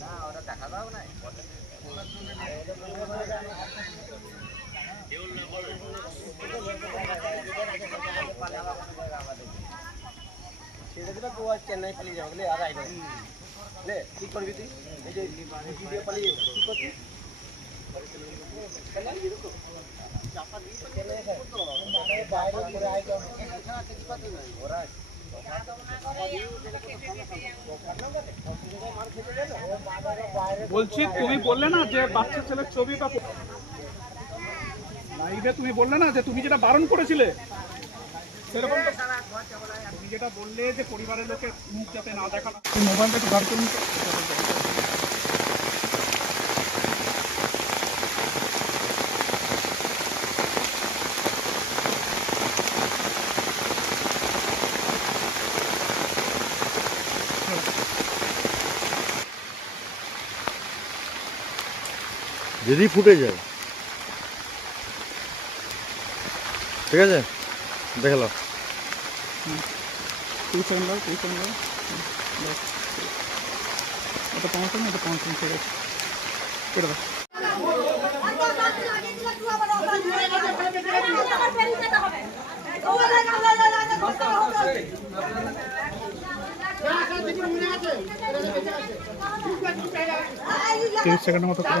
না ওরা দেখা দাও না ছেড়ে দিলে তো আর চেন্নাই পালিয়ে যাবে আর আইবে কি করবি তুই এই যে পালিয়ে যাবে করছিস বাইরে ঘুরে আই ওরা বলছি, তুমি বললে না যে বাচ্চা ছেলের ছবি বা লাইভে তুমি বললে না যে তুমি যেটা বারণ করেছিলে? সেরকম তুমি যেটা বললে যে পরিবারের লোকের মুখ যাতে না দেখানো মোবাইলটা একটু বার করুন। যদি ফুটে যায়। ঠিক আছে? দেখে নাও। এটা মিনিট এটা পাঁচ ঠিক আছে। দাও তিরিশ সেকেন্ডের মতো করে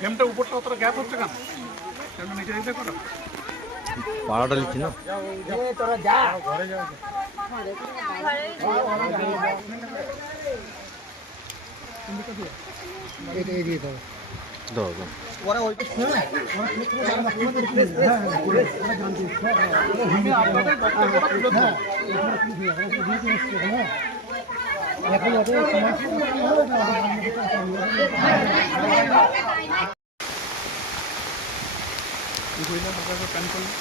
ফ্রেমটা উপরটা অতটা গ্যাপ হচ্ছে কেন? ফ্রেমটা নিচে দিতে করো। পাড়াটা লিখছি না? তোরা যা দাও দাও ওরা ওই বুঝলে হালকা প্যান করুন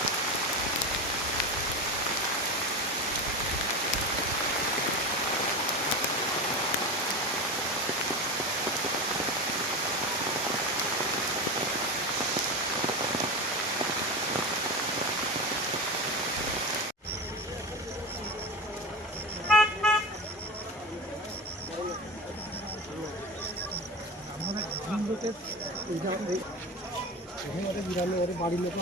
বিড়ালে ওর বাড়ির লোক